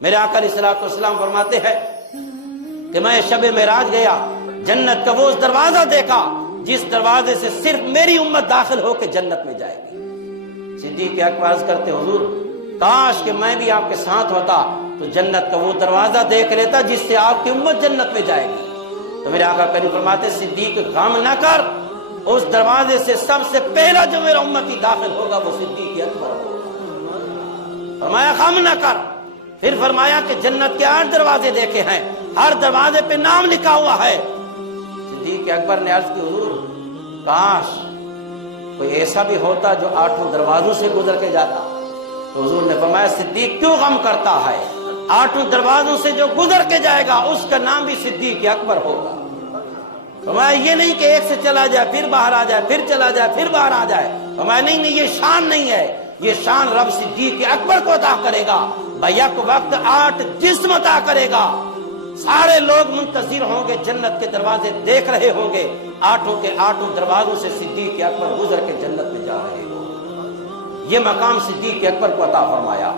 میرے آقا علیہ الصلوۃ والسلام فرماتے ہیں کہ میں شب معراج گیا، جنت کا وہ دروازہ دیکھا جس دروازے سے صرف میری امت داخل ہو کے جنت میں جائے گی۔ صدیق اکبر عرض کرتے حضور کاش کہ میں بھی آپ کے ساتھ ہوتا تو جنت کا وہ دروازہ دیکھ لیتا جس سے آپ کی امت جنت میں جائے گی۔ تو میرے آقا کریم فرماتے صدیق غم نہ کر، اس دروازے سے سب سے پہلا جو میرا امتی داخل ہوگا وہ صدیق اکبر ہوگا۔ فرمایا غم نہ کر۔ پھر فرمایا کہ جنت کے 8 دروازے دیکھے ہیں، ہر دروازے پہ نام لکھا ہوا ہے۔ صدیق اکبر نے عرض کی حضور کاش کوئی ایسا بھی ہوتا جو 8 دروازوں سے گزر کے جاتا۔ تو حضور نے فرمایا صدیق کیوں غم کرتا ہے، 8 دروازوں سے جو گزر کے جائے گا اس کا نام بھی صدیق اکبر ہوگا۔ فرمایا یہ نہیں کہ ایک سے چلا جائے پھر باہر آ جائے، پھر چلا جائے پھر باہر آ جائے۔ فرمایا نہیں یہ شان نہیں ہے، یہ شان رب صدیق اکبر کو عطا کرے گا۔ بیک وقت 8 جسم عطا کرے گا، سارے لوگ منتظر ہوں گے، جنت کے دروازے دیکھ رہے ہوں گے، 8 کے 8 دروازوں سے صدیق اکبر گزر کے جنت میں جا رہے ہوں۔ یہ مقام صدیق اکبر کو عطا فرمایا۔